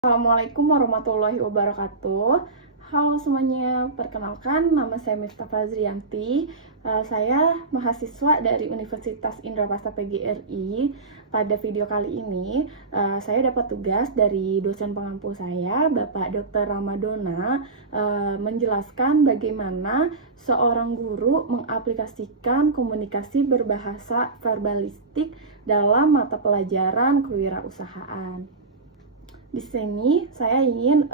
Assalamualaikum warahmatullahi wabarakatuh. Halo semuanya, perkenalkan nama saya Miftah Fazrianti. Saya mahasiswa dari Universitas Indraprasta PGRI. Pada video kali ini, saya dapat tugas dari dosen pengampu saya, Bapak Dr. Ramadona, menjelaskan bagaimana seorang guru mengaplikasikan komunikasi berbahasa verbalistik dalam mata pelajaran kewirausahaan. Di sini saya ingin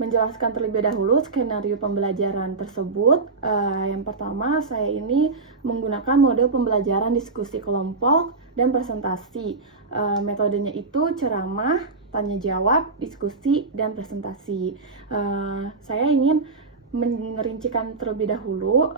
menjelaskan terlebih dahulu skenario pembelajaran tersebut. Yang pertama, saya ini menggunakan model pembelajaran diskusi kelompok dan presentasi. Metodenya itu ceramah, tanya jawab, diskusi, dan presentasi. Saya ingin merincikan terlebih dahulu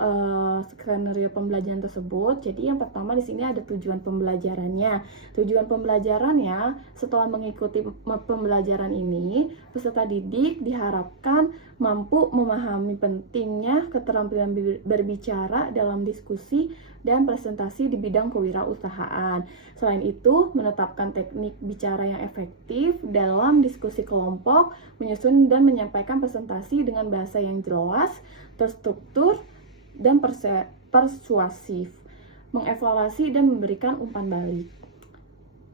skenario pembelajaran tersebut. Jadi yang pertama di sini ada tujuan pembelajarannya. Tujuan pembelajarannya, setelah mengikuti pembelajaran ini, peserta didik diharapkan mampu memahami pentingnya keterampilan berbicara dalam diskusi dan presentasi di bidang kewirausahaan. Selain itu, menetapkan teknik bicara yang efektif dalam diskusi kelompok, menyusun dan menyampaikan presentasi dengan bahasa yang jelas, terstruktur, dan persuasif, mengevaluasi dan memberikan umpan balik.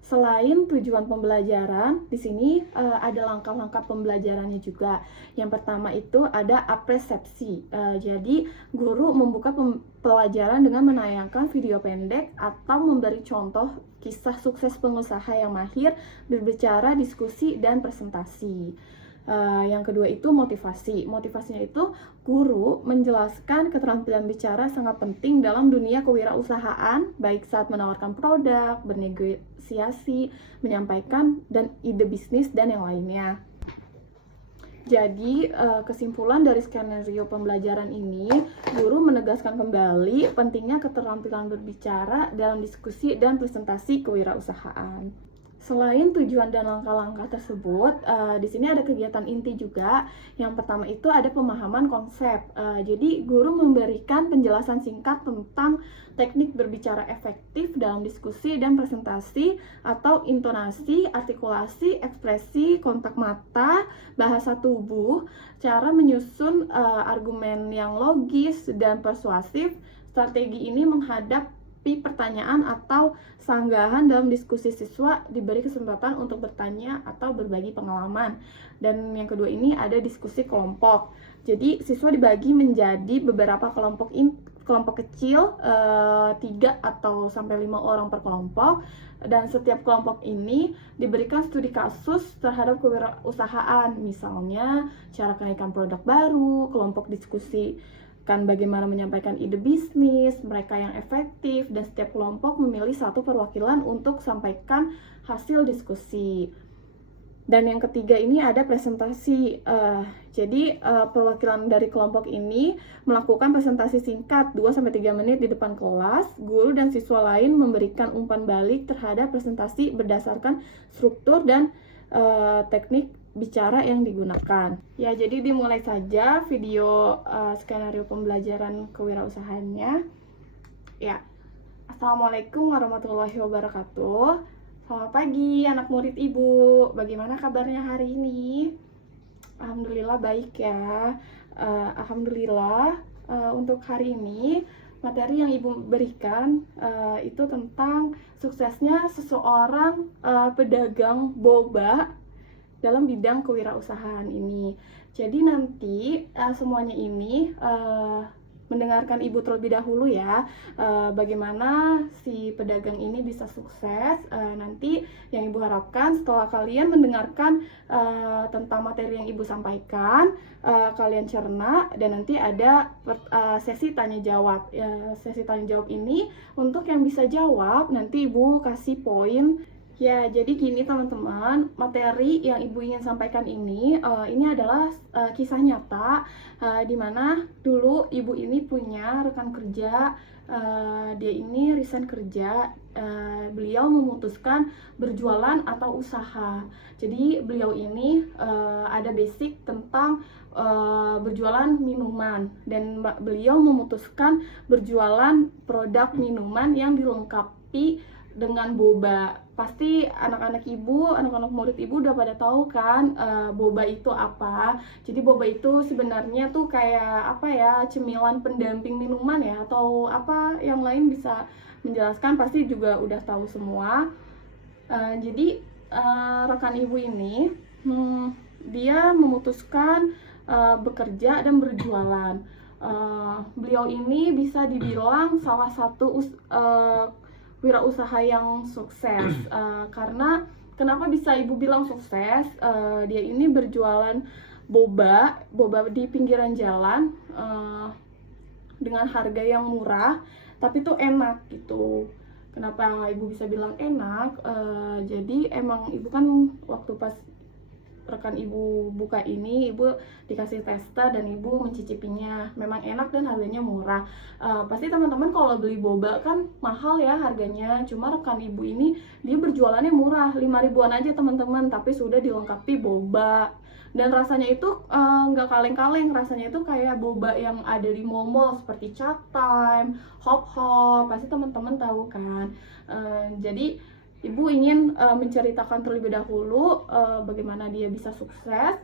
Selain tujuan pembelajaran, di sini ada langkah-langkah pembelajarannya juga. Yang pertama itu ada apresepsi. Jadi guru membuka pelajaran dengan menayangkan video pendek atau memberi contoh kisah sukses pengusaha yang mahir berbicara, diskusi, dan presentasi. Yang kedua itu motivasi. Motivasinya itu guru menjelaskan keterampilan bicara sangat penting dalam dunia kewirausahaan, baik saat menawarkan produk, bernegosiasi, menyampaikan dan ide bisnis dan yang lainnya. Jadi kesimpulan dari skenario pembelajaran ini, guru menegaskan kembali pentingnya keterampilan berbicara dalam diskusi dan presentasi kewirausahaan. Selain tujuan dan langkah-langkah tersebut, di sini ada kegiatan inti juga. Yang pertama itu ada pemahaman konsep. Jadi guru memberikan penjelasan singkat tentang teknik berbicara efektif dalam diskusi dan presentasi atau intonasi, artikulasi, ekspresi, kontak mata, bahasa tubuh, cara menyusun argumen yang logis dan persuasif. Strategi ini menghadapi pertanyaan atau sanggahan dalam diskusi. Siswa diberi kesempatan untuk bertanya atau berbagi pengalaman. Dan yang kedua ini ada diskusi kelompok. Jadi siswa dibagi menjadi beberapa kelompok kecil, 3 atau sampai 5 orang per kelompok, dan setiap kelompok ini diberikan studi kasus terhadap kewirausahaan, misalnya cara kenaikan produk baru. Kelompok diskusi kan bagaimana menyampaikan ide bisnis mereka yang efektif, dan setiap kelompok memilih satu perwakilan untuk sampaikan hasil diskusi. Dan yang ketiga ini ada presentasi. Jadi perwakilan dari kelompok ini melakukan presentasi singkat 2-3 menit di depan kelas. Guru dan siswa lain memberikan umpan balik terhadap presentasi berdasarkan struktur dan teknik bicara yang digunakan. Ya, jadi dimulai saja video skenario pembelajaran kewirausahaannya. Ya, Assalamualaikum warahmatullahi wabarakatuh. Selamat pagi anak murid ibu. Bagaimana kabarnya hari ini? Alhamdulillah baik ya. Alhamdulillah untuk hari ini materi yang ibu berikan itu tentang suksesnya seseorang pedagang boba dalam bidang kewirausahaan ini. Jadi nanti semuanya ini mendengarkan ibu terlebih dahulu ya, bagaimana si pedagang ini bisa sukses. Nanti yang ibu harapkan setelah kalian mendengarkan tentang materi yang ibu sampaikan, kalian cerna dan nanti ada sesi tanya jawab. Sesi tanya jawab ini untuk yang bisa jawab nanti ibu kasih poin. Ya, jadi gini teman-teman, materi yang ibu ingin sampaikan ini adalah kisah nyata, di mana dulu ibu ini punya rekan kerja, dia ini resign kerja, beliau memutuskan berjualan atau usaha. Jadi beliau ini ada basic tentang berjualan minuman, dan beliau memutuskan berjualan produk minuman yang dilengkapi dengan boba. Pasti anak-anak ibu, anak-anak murid ibu udah pada tahu kan boba itu apa. Jadi boba itu sebenarnya tuh kayak apa ya, cemilan pendamping minuman ya, atau apa yang lain bisa menjelaskan, pasti juga udah tahu semua. Jadi rekan ibu ini dia memutuskan bekerja dan berjualan. Beliau ini bisa dibilang salah satu wirausaha yang sukses. Karena kenapa bisa ibu bilang sukses? Dia ini berjualan boba di pinggiran jalan dengan harga yang murah, tapi tuh enak gitu. Kenapa ibu bisa bilang enak? Jadi emang ibu kan waktu pas rekan ibu buka ini, ibu dikasih tester dan ibu mencicipinya. Memang enak dan harganya murah. Pasti teman-teman kalau beli boba kan mahal ya harganya. Cuma rekan ibu ini dia berjualannya murah, 5 ribuan aja teman-teman, tapi sudah dilengkapi boba. Dan rasanya itu nggak kaleng-kaleng, rasanya itu kayak boba yang ada di mall-mall seperti Chat Time, Hop Hop, pasti teman-teman tahu kan. Jadi ibu ingin menceritakan terlebih dahulu bagaimana dia bisa sukses.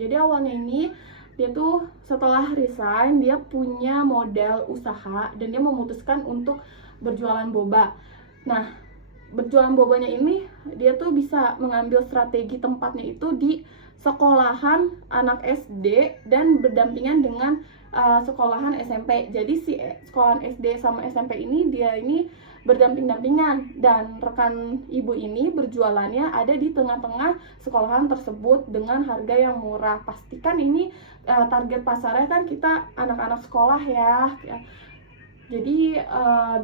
Jadi awalnya ini dia tuh setelah resign, dia punya modal usaha dan dia memutuskan untuk berjualan boba. Nah, berjualan bobanya ini dia tuh bisa mengambil strategi tempatnya itu di sekolahan anak SD dan berdampingan dengan sekolahan SMP. Jadi si sekolahan SD sama SMP ini dia ini berdamping-dampingan, dan rekan ibu ini berjualannya ada di tengah-tengah sekolahan tersebut dengan harga yang murah. Pastikan ini target pasarnya kan kita anak-anak sekolah ya. Jadi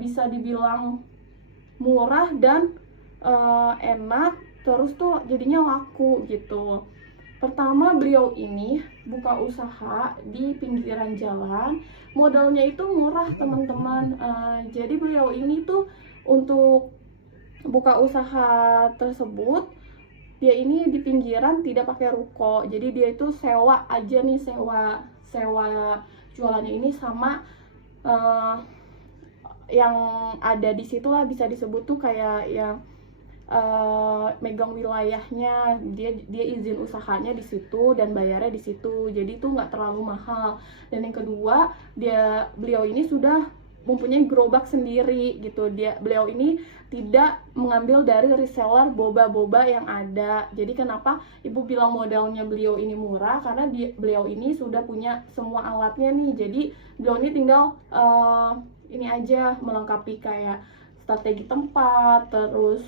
bisa dibilang murah dan enak, terus tuh jadinya laku gitu. Pertama, beliau ini buka usaha di pinggiran jalan. Modalnya itu murah teman-teman. Jadi beliau ini tuh untuk buka usaha tersebut, dia ini di pinggiran tidak pakai ruko. Jadi dia itu sewa aja nih, sewa jualannya ini sama yang ada di situ lah, bisa disebut tuh kayak yang megang wilayahnya, dia izin usahanya di situ dan bayarnya di situ, jadi itu nggak terlalu mahal. Dan yang kedua, beliau ini sudah mempunyai gerobak sendiri gitu. Beliau ini tidak mengambil dari reseller boba-boba yang ada. Jadi kenapa ibu bilang modalnya beliau ini murah, karena beliau ini sudah punya semua alatnya nih. Jadi beliau ini tinggal ini aja melengkapi kayak strategi tempat, terus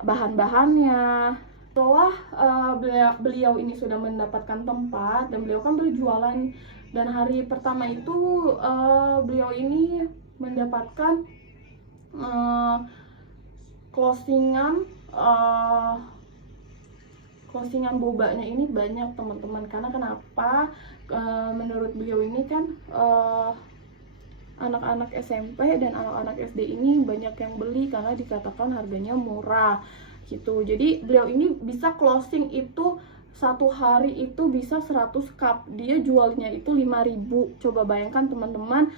bahan-bahannya. Setelah beliau ini sudah mendapatkan tempat dan beliau kan berjualan, dan hari pertama itu beliau ini mendapatkan closingan bobanya ini banyak teman-teman. Karena kenapa? Menurut beliau ini kan anak-anak SMP dan anak-anak SD ini banyak yang beli karena dikatakan harganya murah gitu. Jadi beliau ini bisa closing itu satu hari itu bisa 100 cup. Dia jualnya itu 5.000. Coba bayangkan teman-teman,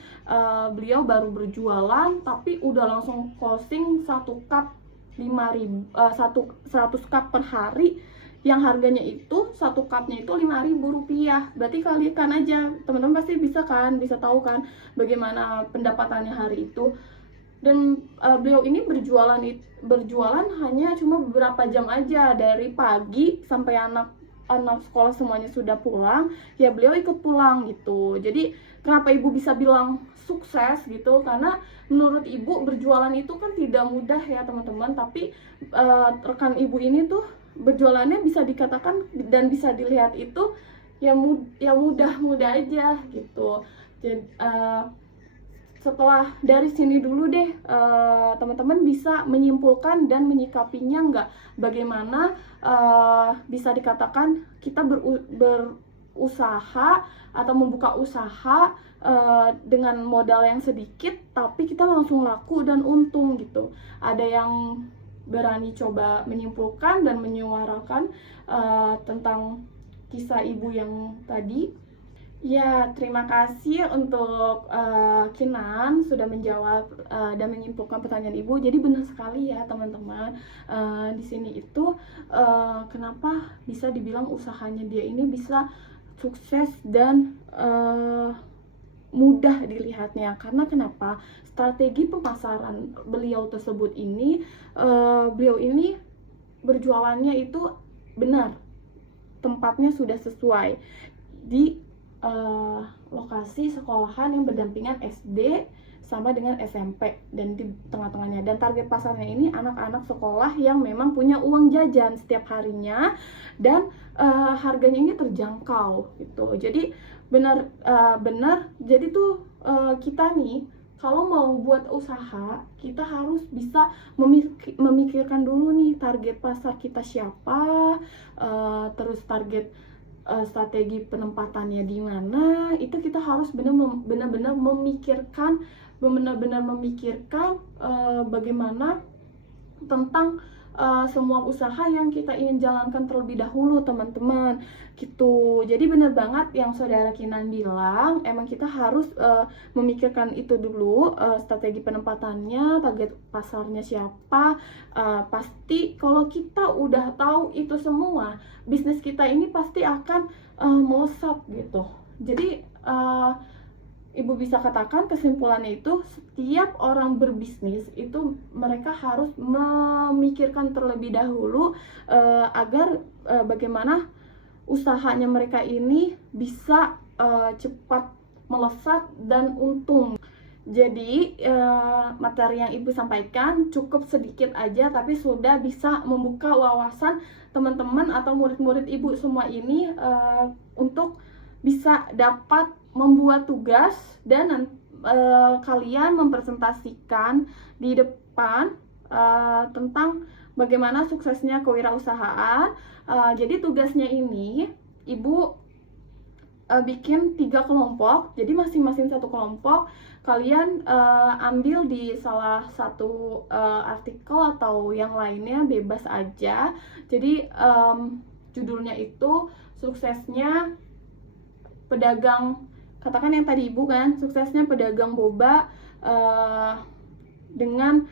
beliau baru berjualan tapi udah langsung closing 1 cup 5.000, 100 cup per hari, yang harganya itu 1 cupnya itu 5.000 rupiah. Berarti kalikan aja, teman-teman pasti bisa kan, bisa tahu kan bagaimana pendapatannya hari itu. Dan beliau ini berjualan hanya cuma beberapa jam aja, dari pagi sampai anak sekolah semuanya sudah pulang, ya beliau ikut pulang gitu. Jadi kenapa ibu bisa bilang sukses gitu, karena menurut ibu berjualan itu kan tidak mudah ya teman-teman. Tapi rekan ibu ini tuh berjualannya bisa dikatakan dan bisa dilihat itu ya mudah-mudah aja gitu. Jadi setelah dari sini dulu deh teman-teman bisa menyimpulkan dan menyikapinya nggak, bagaimana bisa dikatakan kita berusaha atau membuka usaha dengan modal yang sedikit tapi kita langsung laku dan untung gitu. Ada yang berani coba menyimpulkan dan menyuarakan tentang kisah ibu yang tadi. Ya, terima kasih untuk Kinan sudah menjawab dan menyimpulkan pertanyaan Ibu. Jadi benar sekali ya teman-teman. Di sini itu kenapa bisa dibilang usahanya dia ini bisa sukses dan mudah dilihatnya, karena kenapa? Strategi pemasaran beliau tersebut ini, beliau ini berjualannya itu benar, tempatnya sudah sesuai di lokasi sekolahan yang berdampingan SD sama dengan SMP dan di tengah-tengahnya, dan target pasarnya ini anak-anak sekolah yang memang punya uang jajan setiap harinya dan harganya ini terjangkau gitu. Jadi benar jadi tuh kita nih kalau mau buat usaha, kita harus bisa memikirkan dulu nih target pasar kita siapa, terus target strategi penempatannya di mana. Itu kita harus benar-benar memikirkan bagaimana tentang semua usaha yang kita ingin jalankan terlebih dahulu teman-teman gitu. Jadi benar banget yang saudara Kinan bilang, emang kita harus memikirkan itu dulu, strategi penempatannya, target pasarnya siapa. Pasti kalau kita udah tahu itu semua, bisnis kita ini pasti akan melesat gitu. Jadi Ibu bisa katakan kesimpulannya itu setiap orang berbisnis itu mereka harus memikirkan terlebih dahulu agar bagaimana usahanya mereka ini bisa cepat melesat dan untung. Jadi materi yang Ibu sampaikan cukup sedikit aja, tapi sudah bisa membuka wawasan teman-teman atau murid-murid Ibu semua ini untuk bisa dapat membuat tugas dan kalian mempresentasikan di depan tentang bagaimana suksesnya kewirausahaan. Jadi tugasnya ini Ibu bikin 3 kelompok, jadi masing-masing satu kelompok kalian ambil di salah satu artikel atau yang lainnya, bebas aja. Jadi judulnya itu suksesnya pedagang, katakan yang tadi Ibu kan, suksesnya pedagang boba dengan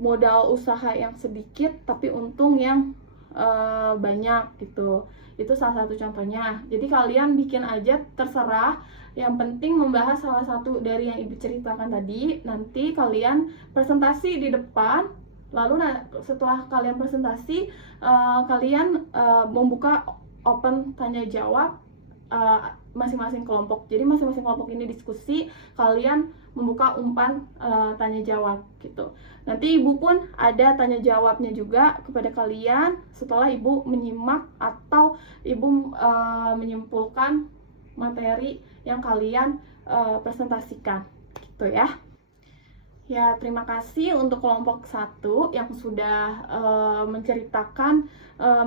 modal usaha yang sedikit tapi untung yang banyak gitu. Itu salah satu contohnya. Jadi kalian bikin aja, terserah, yang penting membahas salah satu dari yang Ibu ceritakan tadi. Nanti kalian presentasi di depan, lalu setelah kalian presentasi kalian membuka open tanya jawab masing-masing kelompok. Jadi masing-masing kelompok ini diskusi, kalian membuka umpan tanya jawab gitu. Nanti Ibu pun ada tanya jawabnya juga kepada kalian setelah Ibu menyimak atau Ibu menyimpulkan materi yang kalian presentasikan gitu ya. Ya, terima kasih untuk kelompok 1 yang sudah menceritakan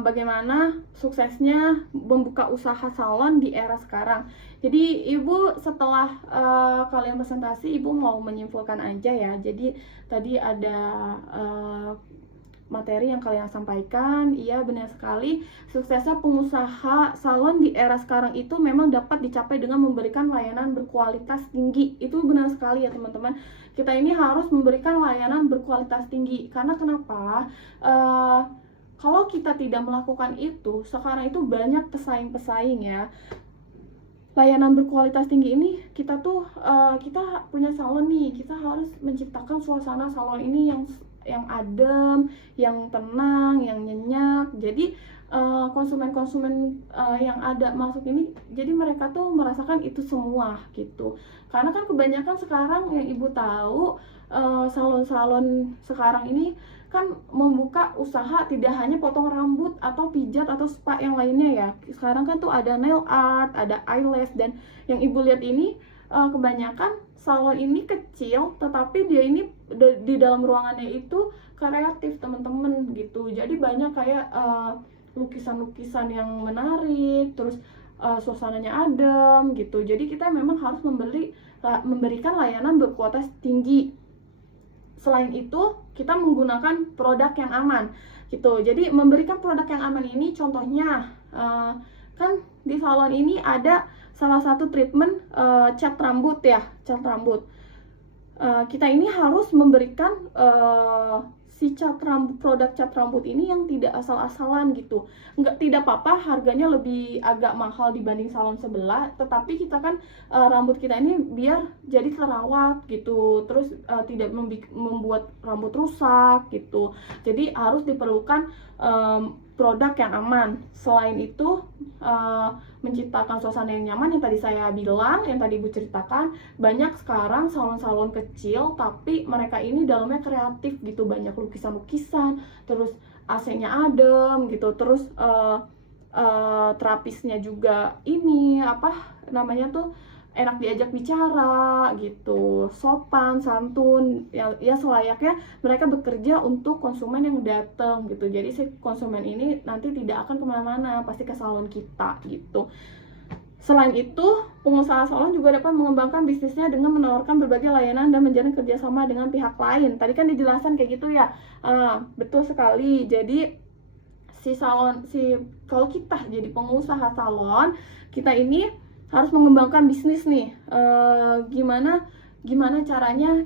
bagaimana suksesnya membuka usaha salon di era sekarang. Jadi Ibu setelah kalian presentasi, Ibu mau menyimpulkan aja ya. Jadi tadi ada materi yang kalian sampaikan, iya benar sekali, suksesnya pengusaha salon di era sekarang itu memang dapat dicapai dengan memberikan layanan berkualitas tinggi. Itu benar sekali ya teman-teman, kita ini harus memberikan layanan berkualitas tinggi. Karena kenapa? Kalau kita tidak melakukan itu, sekarang itu banyak pesaing-pesaing ya. Layanan berkualitas tinggi ini kita kita punya salon nih, kita harus menciptakan suasana salon ini yang adem, yang tenang, yang nyenyak. Jadi konsumen-konsumen yang ada masuk ini, jadi mereka tuh merasakan itu semua gitu. Karena kan kebanyakan sekarang yang Ibu tahu, salon-salon sekarang ini kan membuka usaha tidak hanya potong rambut atau pijat atau spa yang lainnya ya. Sekarang kan tuh ada nail art, ada eyelash, dan yang Ibu lihat ini kebanyakan salon ini kecil, tetapi dia ini di dalam ruangannya itu kreatif teman-teman gitu. Jadi banyak kayak lukisan-lukisan yang menarik, terus suasananya adem gitu. Jadi kita memang harus memberikan layanan berkualitas tinggi. Selain itu, kita menggunakan produk yang aman gitu. Jadi memberikan produk yang aman ini contohnya kan di salon ini ada salah satu treatment cat rambut ya, cat rambut. Kita ini harus memberikan si produk cat rambut ini yang tidak asal-asalan gitu. Tidak apa-apa harganya lebih agak mahal dibanding salon sebelah, tetapi kita kan rambut kita ini biar jadi terawat gitu, terus tidak membuat rambut rusak gitu. Jadi harus diperlukan produk yang aman. Selain itu menciptakan suasana yang nyaman yang tadi saya bilang, yang tadi Ibu ceritakan, banyak sekarang salon-salon kecil tapi mereka ini dalamnya kreatif gitu, banyak lukisan-lukisan, terus AC-nya adem gitu, terus terapisnya juga ini apa namanya tuh enak diajak bicara gitu, sopan, santun, ya selayaknya mereka bekerja untuk konsumen yang datang gitu. Jadi si konsumen ini nanti tidak akan kemana-mana, pasti ke salon kita gitu. Selain itu, pengusaha salon juga dapat mengembangkan bisnisnya dengan menawarkan berbagai layanan dan menjalin kerjasama dengan pihak lain. Tadi kan dijelaskan kayak gitu ya, betul sekali. Jadi kalau kita jadi pengusaha salon, kita ini harus mengembangkan bisnis nih. Gimana caranya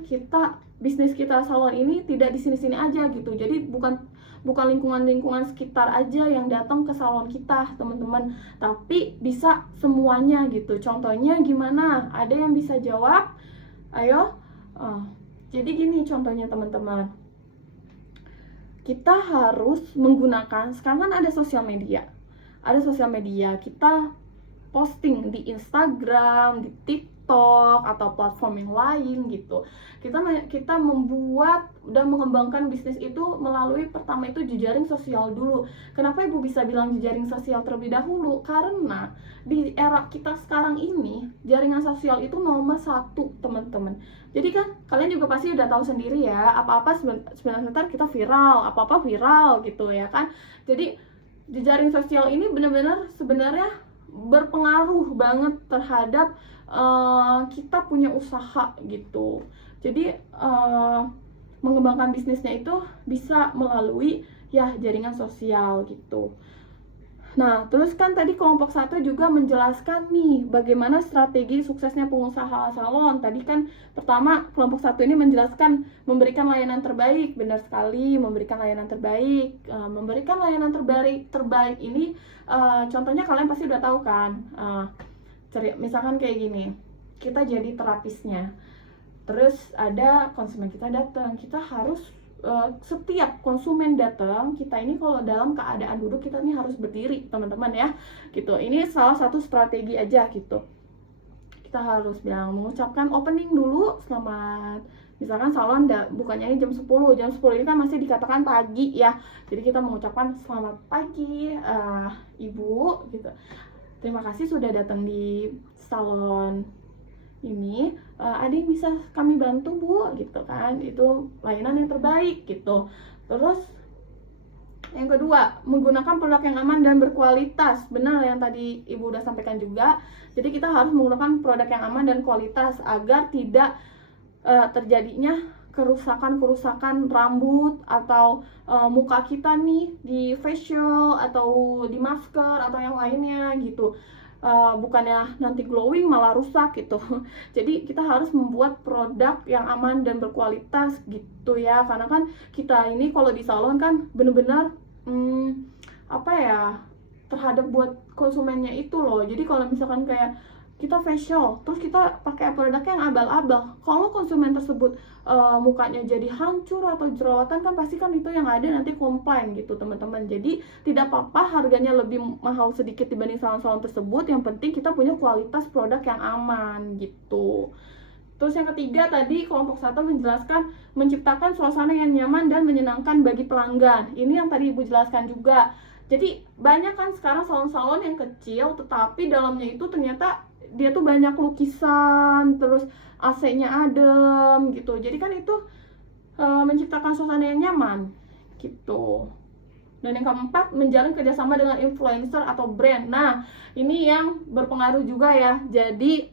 bisnis kita salon ini tidak di sini-sini aja gitu. Jadi bukan lingkungan sekitar aja yang datang ke salon kita, teman-teman, tapi bisa semuanya gitu. Contohnya gimana? Ada yang bisa jawab? Ayo. Jadi gini contohnya, teman-teman. Kita harus menggunakan, sekarang kan ada sosial media. Kita posting di Instagram, di TikTok, atau platform yang lain gitu. Kita membuat dan mengembangkan bisnis itu melalui, pertama itu jejaring sosial dulu. Kenapa Ibu bisa bilang jejaring sosial terlebih dahulu? Karena di era kita sekarang ini, jaringan sosial itu nomor 1, teman-teman. Jadi kan kalian juga pasti udah tahu sendiri ya, apa-apa sebenarnya kita viral, apa-apa viral gitu ya kan. Jadi jejaring sosial ini benar-benar sebenarnya berpengaruh banget terhadap kita punya usaha gitu. Jadi mengembangkan bisnisnya itu bisa melalui ya jaringan sosial gitu. Nah, terus kan tadi kelompok 1 juga menjelaskan nih bagaimana strategi suksesnya pengusaha salon. Tadi kan pertama kelompok 1 ini menjelaskan memberikan layanan terbaik. Benar sekali, memberikan layanan terbaik. Memberikan layanan terbaik ini contohnya kalian pasti udah tahu kan. Misalkan kayak gini, kita jadi terapisnya. Terus ada konsumen kita datang, kita harus setiap konsumen datang, kita ini kalau dalam keadaan duduk, kita ini harus berdiri, teman-teman ya gitu. Ini salah satu strategi aja gitu. Kita harus mengucapkan opening dulu, selamat, misalkan salon bukannya jam 10 ini kan masih dikatakan pagi ya. Jadi kita mengucapkan selamat pagi Ibu gitu. Terima kasih sudah datang di salon ini, ada yang bisa kami bantu Bu gitu kan, itu layanan yang terbaik gitu. Terus yang kedua, menggunakan produk yang aman dan berkualitas. Benar yang tadi Ibu udah sampaikan juga. Jadi kita harus menggunakan produk yang aman dan kualitas agar tidak terjadinya kerusakan rambut atau muka kita nih di facial atau di masker atau yang lainnya gitu. Bukannya nanti glowing malah rusak gitu. Jadi kita harus membuat produk yang aman dan berkualitas gitu ya, karena kan kita ini kalau di salon kan bener-bener terhadap buat konsumennya itu loh. Jadi kalau misalkan kayak kita facial terus kita pakai produk yang abal-abal, kalau konsumen tersebut mukanya jadi hancur atau jerawatan, kan pasti kan itu yang ada nanti komplain gitu teman-teman. Jadi tidak apa-apa harganya lebih mahal sedikit dibanding salon-salon tersebut, yang penting kita punya kualitas produk yang aman gitu. Terus yang ketiga tadi kelompok 1 menjelaskan menciptakan suasana yang nyaman dan menyenangkan bagi pelanggan. Ini yang tadi Ibu jelaskan juga. Jadi banyak kan sekarang salon-salon yang kecil tetapi dalamnya itu ternyata dia tuh banyak lukisan, terus AC-nya adem gitu. Jadi kan itu menciptakan suasana yang nyaman gitu. Dan yang keempat, menjalin kerjasama dengan influencer atau brand. Nah, ini yang berpengaruh juga ya. Jadi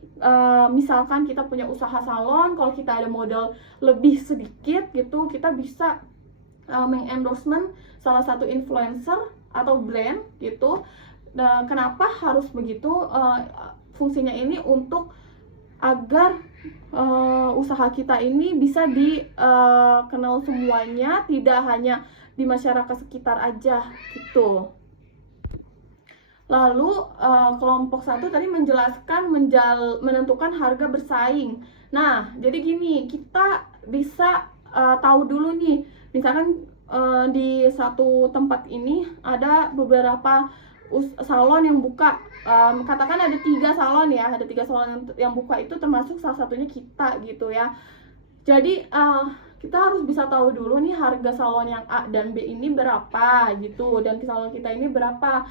misalkan kita punya usaha salon, kalau kita ada modal lebih sedikit gitu, kita bisa mengendorsement salah satu influencer atau brand gitu. Kenapa harus begitu? fungsinya ini untuk agar usaha kita ini bisa dikenal semuanya, tidak hanya di masyarakat sekitar aja gitu. Lalu kelompok 1 tadi menjelaskan menentukan harga bersaing. Nah, jadi gini, kita bisa tahu dulu nih, misalkan di satu tempat ini ada beberapa salon yang buka, katakan ada 3 salon ya, ada 3 salon yang buka, itu termasuk salah satunya kita gitu ya. Jadi kita harus bisa tahu dulu nih harga salon yang A dan B ini berapa gitu, dan salon kita ini berapa.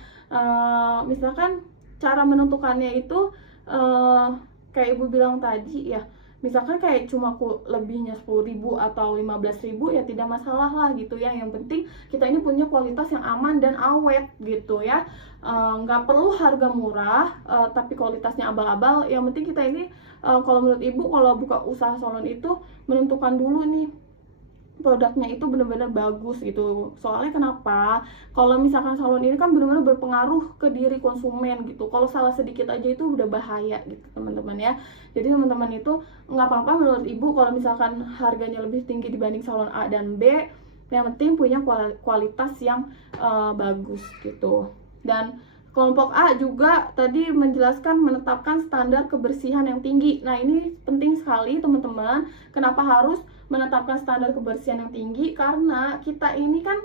Misalkan cara menentukannya itu kayak ibu bilang tadi ya, misalkan kayak cuma lebihnya 10.000 atau 15.000 ya tidak masalah lah gitu ya. Yang penting kita ini punya kualitas yang aman dan awet gitu ya. Nggak perlu harga murah tapi kualitasnya abal-abal. Yang penting kita ini kalau menurut ibu, kalau buka usaha salon itu menentukan dulu nih produknya itu benar-benar bagus gitu. Soalnya kenapa? Kalau misalkan salon ini kan benar-benar berpengaruh ke diri konsumen gitu. Kalau salah sedikit aja itu udah bahaya gitu teman-teman ya. Jadi teman-teman itu nggak apa-apa menurut ibu kalau misalkan harganya lebih tinggi dibanding salon A dan B. Yang penting punya kualitas yang bagus gitu. Dan kelompok A juga tadi menjelaskan menetapkan standar kebersihan yang tinggi. Nah, ini penting sekali teman-teman. Kenapa harus menetapkan standar kebersihan yang tinggi? Karena kita ini kan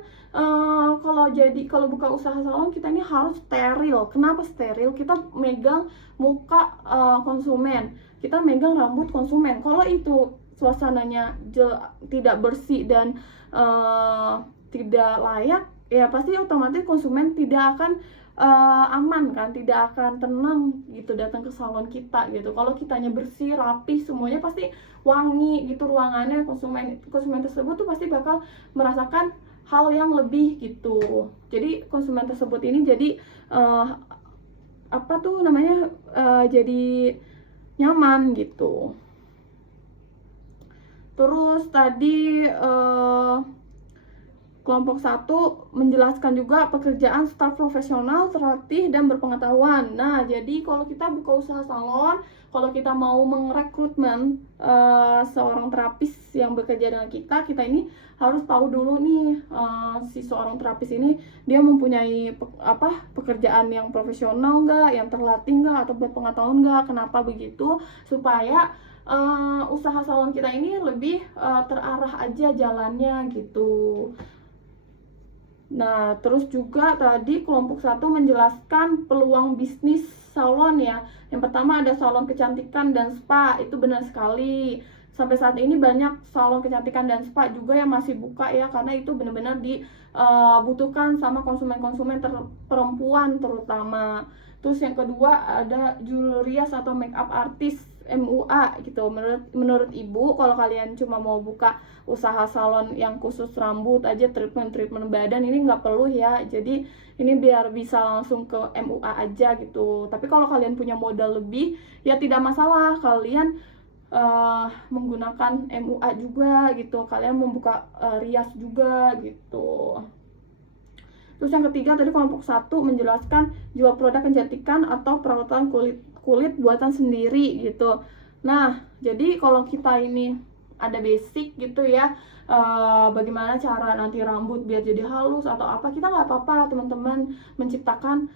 kalau buka usaha salon kita ini harus steril. Kenapa steril? Kita megang muka konsumen, kita megang rambut konsumen. Kalau itu suasananya tidak bersih dan tidak layak, ya pasti otomatis konsumen tidak akan aman kan, tidak akan tenang gitu datang ke salon kita gitu. Kalau kitanya bersih, rapi, semuanya pasti wangi gitu ruangannya, konsumen tersebut tuh pasti bakal merasakan hal yang lebih gitu. Jadi konsumen tersebut ini jadi jadi nyaman gitu. Terus tadi kelompok 1 menjelaskan juga pekerjaan staf profesional, terlatih, dan berpengetahuan. Nah, jadi kalau kita buka usaha salon, kalau kita mau merekrutmen seorang terapis yang bekerja dengan kita ini harus tahu dulu nih si seorang terapis ini dia mempunyai pekerjaan yang profesional nggak, yang terlatih nggak, atau berpengetahuan nggak. Kenapa begitu? Supaya usaha salon kita ini lebih terarah aja jalannya gitu. Nah, terus juga tadi kelompok 1 menjelaskan peluang bisnis salon ya. Yang pertama ada salon kecantikan dan spa, itu benar sekali. Sampai saat ini banyak salon kecantikan dan spa juga yang masih buka ya, karena itu benar-benar dibutuhkan sama konsumen-konsumen perempuan terutama. Terus yang kedua ada jururias atau makeup artist, MUA gitu. Menurut ibu, kalau kalian cuma mau buka usaha salon yang khusus rambut aja, treatment badan, ini nggak perlu ya. Jadi ini biar bisa langsung ke MUA aja gitu. Tapi kalau kalian punya modal lebih ya tidak masalah, kalian menggunakan MUA juga gitu. Kalian membuka rias juga gitu. Terus yang ketiga tadi kelompok 1 menjelaskan jual produk kecantikan atau perawatan kulit buatan sendiri gitu. Nah, jadi kalau kita ini ada basic gitu ya, bagaimana cara nanti rambut biar jadi halus atau apa, kita nggak apa-apa teman-teman menciptakan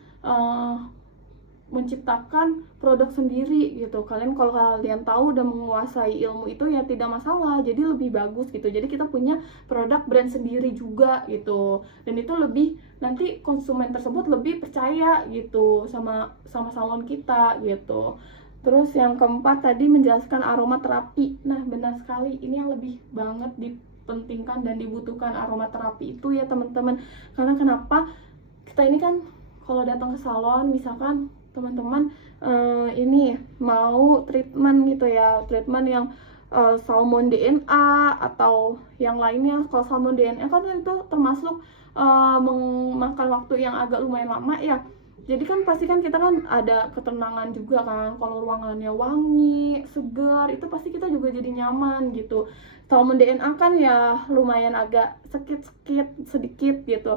produk sendiri gitu. Kalau kalian tahu dan menguasai ilmu itu ya tidak masalah, jadi lebih bagus gitu. Jadi kita punya produk brand sendiri juga gitu, dan itu lebih nanti konsumen tersebut lebih percaya gitu sama salon kita gitu. Terus yang keempat tadi menjelaskan aromaterapi. Nah, benar sekali, ini yang lebih banget dipentingkan dan dibutuhkan aromaterapi itu ya teman-teman. Karena kenapa? Kita ini kan kalau datang ke salon, misalkan teman-teman ini mau treatment gitu ya, treatment yang salmon DNA atau yang lainnya. Kalau salmon DNA kan itu termasuk memakan waktu yang agak lumayan lama ya. Jadi kan pasti kan kita kan ada ketenangan juga kan, kalau ruangannya wangi, segar, itu pasti kita juga jadi nyaman gitu. Salmon DNA kan ya lumayan agak sedikit gitu.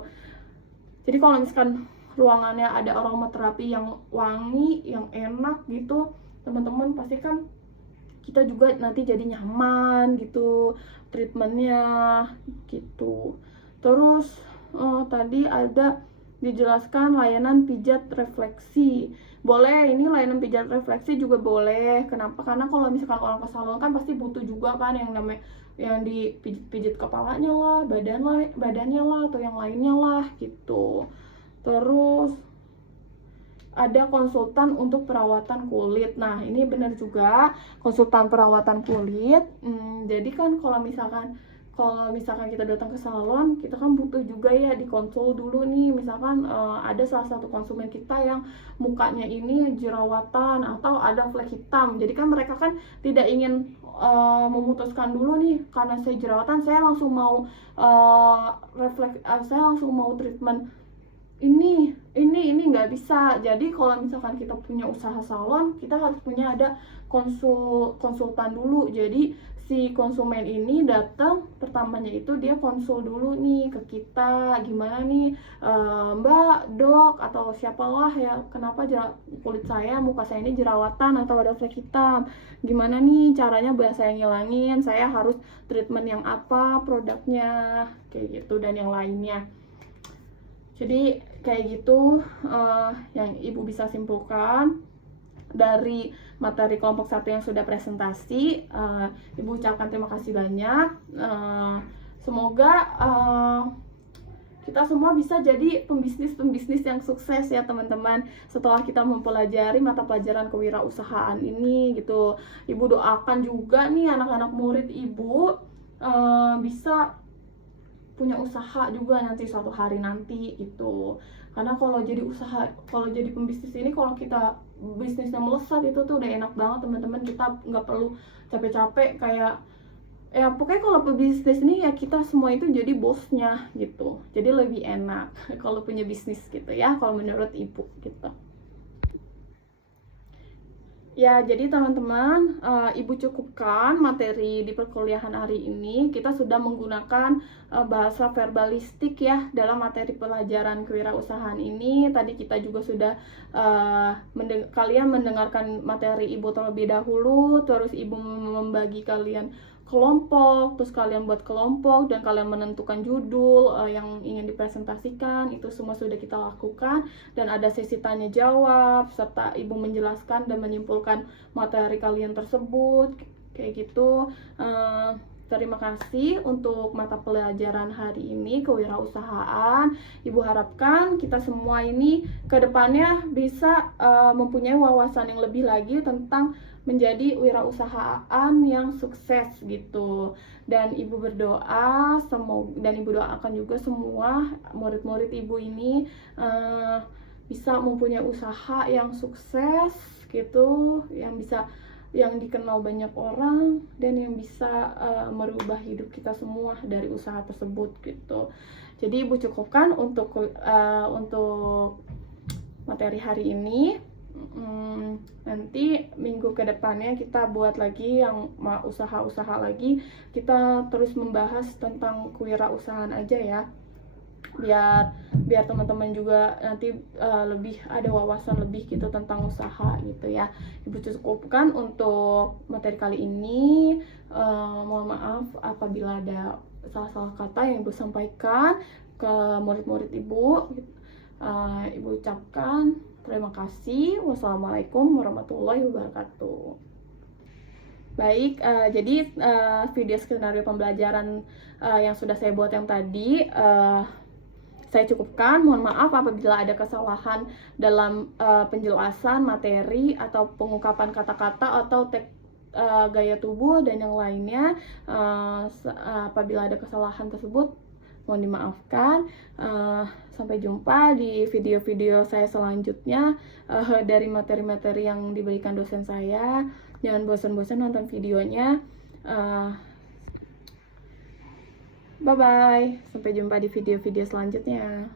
Jadi kalau misalkan ruangannya ada aromaterapi yang wangi, yang enak gitu, teman-teman pasti kan kita juga nanti jadi nyaman gitu treatmentnya gitu. Terus tadi ada dijelaskan layanan pijat refleksi. Boleh, ini layanan pijat refleksi juga boleh. Kenapa? Karena kalau misalkan orang ke salon kan pasti butuh juga kan yang namanya yang dipijit kepalanya lah, badannya lah, atau yang lainnya lah gitu. Terus ada konsultan untuk perawatan kulit. Nah, ini benar juga, konsultan perawatan kulit. Jadi kan kalau misalkan kita datang ke salon, kita kan butuh juga ya dikonsul dulu nih. Misalkan ada salah satu konsumen kita yang mukanya ini jerawatan atau ada flek hitam. Jadi kan mereka kan tidak ingin memutuskan dulu nih, karena saya jerawatan saya langsung mau saya langsung mau treatment ini nggak bisa. Jadi kalau misalkan kita punya usaha salon, kita harus punya ada konsultan dulu. Jadi si konsumen ini datang, pertamanya itu dia konsul dulu nih ke kita, gimana nih Mbak, Dok, atau siapalah ya, kenapa kulit saya, muka saya ini jerawatan atau ada flek hitam, gimana nih caranya biar saya ngilangin, saya harus treatment yang apa, produknya kayak gitu, dan yang lainnya. Jadi kayak gitu yang Ibu bisa simpulkan dari materi kelompok 1 yang sudah presentasi. Ibu ucapkan terima kasih banyak. Semoga kita semua bisa jadi pembisnis yang sukses ya teman-teman, setelah kita mempelajari mata pelajaran kewirausahaan ini gitu. Ibu doakan juga nih anak-anak murid Ibu bisa punya usaha juga nanti suatu hari nanti gitu. Karena kalau jadi pembisnis ini, kalau kita bisnisnya melesat itu tuh udah enak banget teman-teman. Kita nggak perlu capek-capek kayak ya pokoknya kalau pebisnis ini ya kita semua itu jadi bosnya gitu. Jadi lebih enak kalau punya bisnis gitu ya, kalau menurut Ibu gitu. Ya, jadi teman-teman, Ibu cukupkan materi di perkuliahan hari ini. Kita sudah menggunakan bahasa verbalistik ya dalam materi pelajaran kewirausahaan ini. Tadi kita juga sudah kalian mendengarkan materi Ibu terlebih dahulu, terus Ibu membagi kalian kelompok, terus kalian buat kelompok dan kalian menentukan judul yang ingin dipresentasikan. Itu semua sudah kita lakukan, dan ada sesi tanya jawab serta Ibu menjelaskan dan menyimpulkan materi kalian tersebut kayak gitu. Terima kasih untuk mata pelajaran hari ini, kewirausahaan. Ibu harapkan kita semua ini ke depannya bisa mempunyai wawasan yang lebih lagi tentang menjadi wirausahaan yang sukses gitu. Dan Ibu berdoa dan Ibu doakan juga semua murid-murid Ibu ini bisa mempunyai usaha yang sukses gitu, yang dikenal banyak orang, dan yang bisa merubah hidup kita semua dari usaha tersebut gitu. Jadi Ibu cukupkan untuk materi hari ini. Nanti minggu kedepannya kita buat lagi yang usaha-usaha lagi. Kita terus membahas tentang kewirausahaan aja ya, biar teman-teman juga nanti lebih ada wawasan lebih gitu tentang usaha gitu ya. Ibu cukupkan untuk materi kali ini. Mohon maaf apabila ada salah-salah kata yang Ibu sampaikan ke murid-murid Ibu. Ibu ucapkan terima kasih. Wassalamualaikum warahmatullahi wabarakatuh. Baik, jadi video skenario pembelajaran yang sudah saya buat yang tadi saya cukupkan. Mohon maaf apabila ada kesalahan dalam penjelasan materi atau pengungkapan kata-kata atau gaya tubuh dan yang lainnya. Apabila ada kesalahan tersebut, mohon dimaafkan. Sampai jumpa di video-video saya selanjutnya dari materi-materi yang diberikan dosen saya. Jangan bosan-bosan nonton videonya. Bye-bye. Sampai jumpa di video-video selanjutnya.